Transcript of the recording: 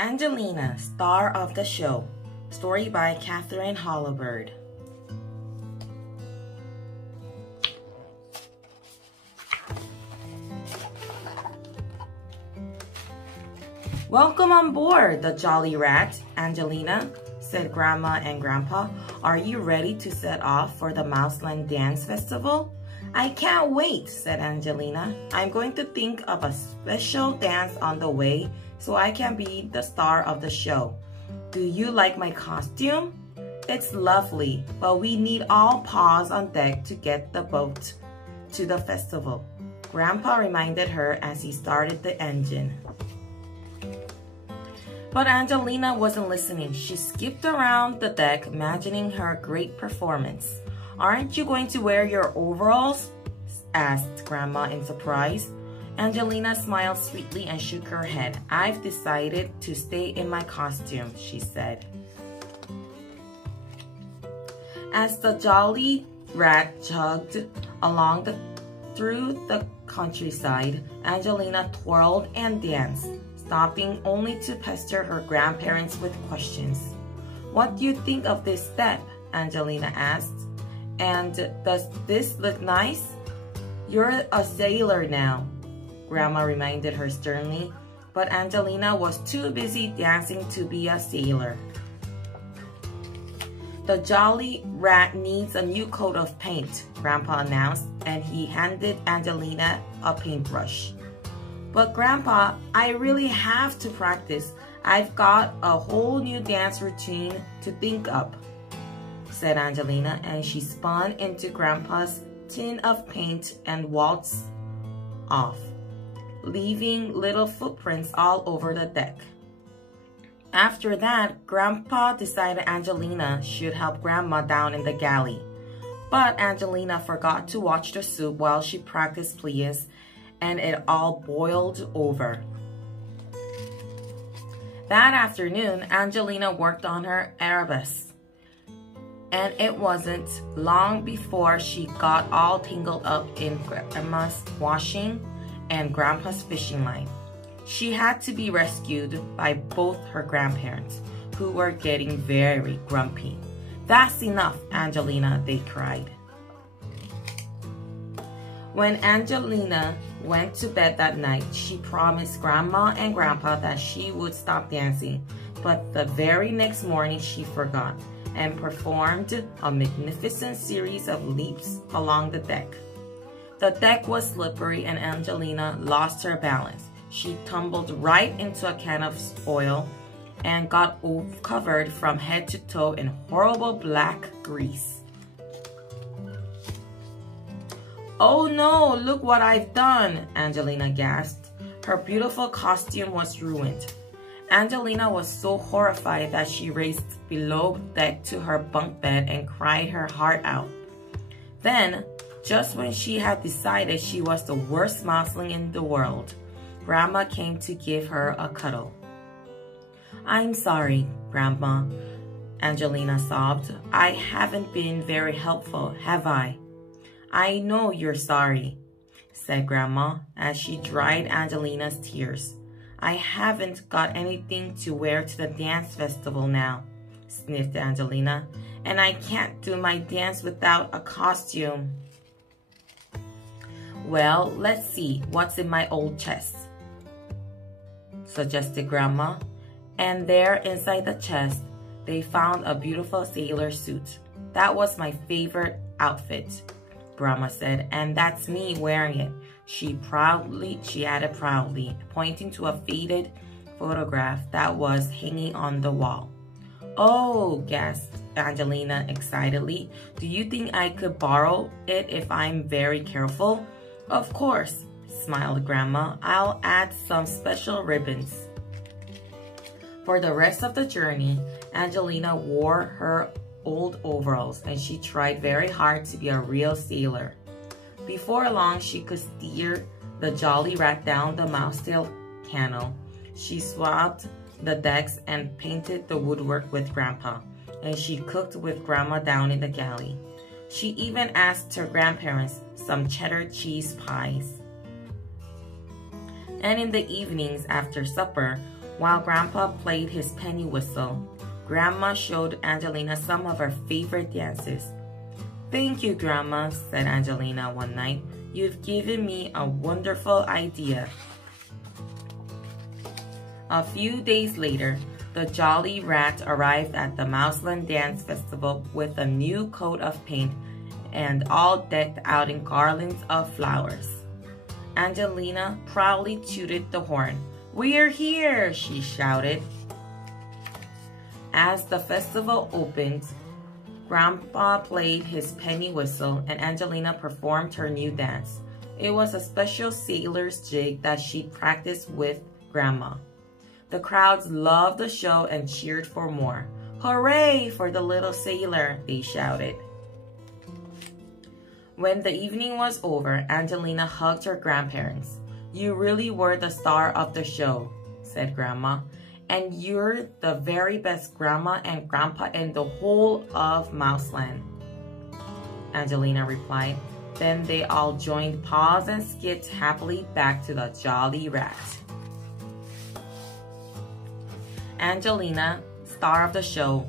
Angelina, star of the show. Story by Catherine Hollowbird. Welcome on board, the Jolly Rat, Angelina, said Grandma and Grandpa. Are you ready to set off for the Mouseland Dance Festival? I can't wait, said Angelina. I'm going to think of a special dance on the way so I can be the star of the show. Do you like my costume? It's lovely, but we need all paws on deck to get the boat to the festival, Grandpa reminded her as he started the engine. But Angelina wasn't listening. She skipped around the deck, imagining her great performance. Aren't you going to wear your overalls? Asked Grandma in surprise. Angelina smiled sweetly and shook her head. I've decided to stay in my costume, she said. As the Jolly Rat jogged along through the countryside, Angelina twirled and danced, stopping only to pester her grandparents with questions. What do you think of this step? Angelina asked. And does this look nice? You're a sailor now, Grandma reminded her sternly, but Angelina was too busy dancing to be a sailor. The Jolly Rat needs a new coat of paint, Grandpa announced, and he handed Angelina a paintbrush. But Grandpa, I really have to practice. I've got a whole new dance routine to think up, said Angelina, and she spun into Grandpa's tin of paint and waltzed off, leaving little footprints all over the deck. After that, Grandpa decided Angelina should help Grandma down in the galley. But Angelina forgot to watch the soup while she practiced plies, and it all boiled over. That afternoon, Angelina worked on her arabesque, and it wasn't long before she got all tangled up in Grandma's washing and Grandpa's fishing line. She had to be rescued by both her grandparents, who were getting very grumpy. That's enough, Angelina, they cried. When Angelina went to bed that night, she promised Grandma and Grandpa that she would stop dancing, but the very next morning she forgot and performed a magnificent series of leaps along the deck. The deck was slippery and Angelina lost her balance. She tumbled right into a can of oil and got covered from head to toe in horrible black grease. Oh no, look what I've done, Angelina gasped. Her beautiful costume was ruined. Angelina was so horrified that she raced below deck to her bunk bed and cried her heart out. Then, just when she had decided she was the worst mouseling in the world, Grandma came to give her a cuddle. I'm sorry, Grandma, Angelina sobbed. I haven't been very helpful, have I? I know you're sorry, said Grandma as she dried Angelina's tears. I haven't got anything to wear to the dance festival now, sniffed Angelina, and I can't do my dance without a costume. Well, let's see what's in my old chest, suggested Grandma, and there inside the chest, they found a beautiful sailor suit. That was my favorite outfit, Grandma said, and that's me wearing it. She added proudly, pointing to a faded photograph that was hanging on the wall. Oh, gasped Angelina excitedly. Do you think I could borrow it if I'm very careful? Of course, smiled Grandma. I'll add some special ribbons. For the rest of the journey, Angelina wore her old overalls and she tried very hard to be a real sailor. Before long, she could steer the Jolly Rat down the Mousetail Canal. She swabbed the decks and painted the woodwork with Grandpa, and she cooked with Grandma down in the galley. She even asked her grandparents some cheddar cheese pies. And in the evenings after supper, While Grandpa played his penny whistle, Grandma showed Angelina some of her favorite dances. "Thank you, Grandma," said Angelina one night. "You've given me a wonderful idea." A few days later, the Jolly Rat arrived at the Mouseland Dance Festival with a new coat of paint and all decked out in garlands of flowers. Angelina proudly tooted the horn. "We're here!" she shouted. As the festival opened, Grandpa played his penny whistle and Angelina performed her new dance. It was a special sailor's jig that she'd practiced with Grandma. The crowds loved the show and cheered for more. "Hooray for the little sailor!" they shouted. When the evening was over, Angelina hugged her grandparents. "You really were the star of the show," said Grandma. "And you're the very best Grandma and Grandpa in the whole of Mouseland," Angelina replied. Then they all joined paws and skipped happily back to the Jolly Rat. Angelina, star of the show,